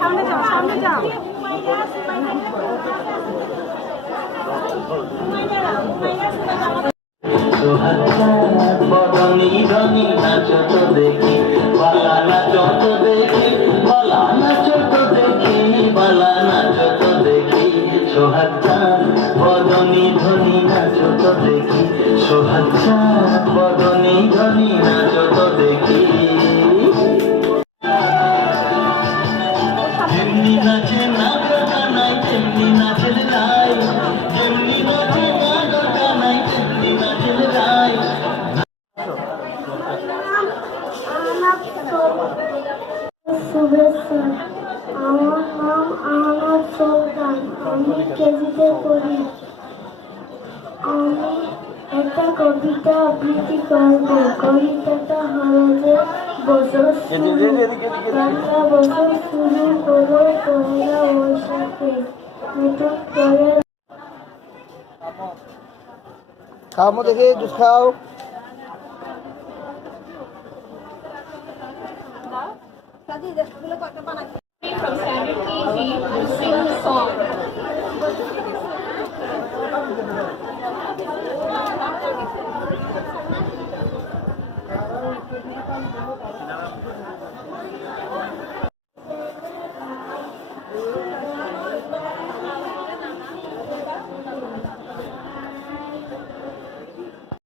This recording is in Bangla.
সামনে যাও, সামনে যাও। বদনি ধনি নাচো তো দেখি, বালা নাচো তো দেখি, বালা নাচো তো দেখি, বালা নাচো তো দেখি। সোহাগ চাঁদ বদনি ধনি নাচো তো দেখি, সোহাগ চাঁদ বদনি ধনি নাচো তো দেখি। যেমনি নাচে নাগর কানাই তেমনি নাচের রাই, যেমনি নাচে নাগর কানাই তেমনি নাচের রাই। শুভেচ্ছা, আমার নাম আহনাদ সুলতান, আমি কেজিতে পড়ি। আমি একটা কবিতা আবৃত্তি করব। কবিতাটা হলো যে বছর শুরু, বাংলা বছর শুরু হলো পয়লা বৈশাখে, নতুন করে। খাও দেখে জুস খাও। From Standard KG to sing the song.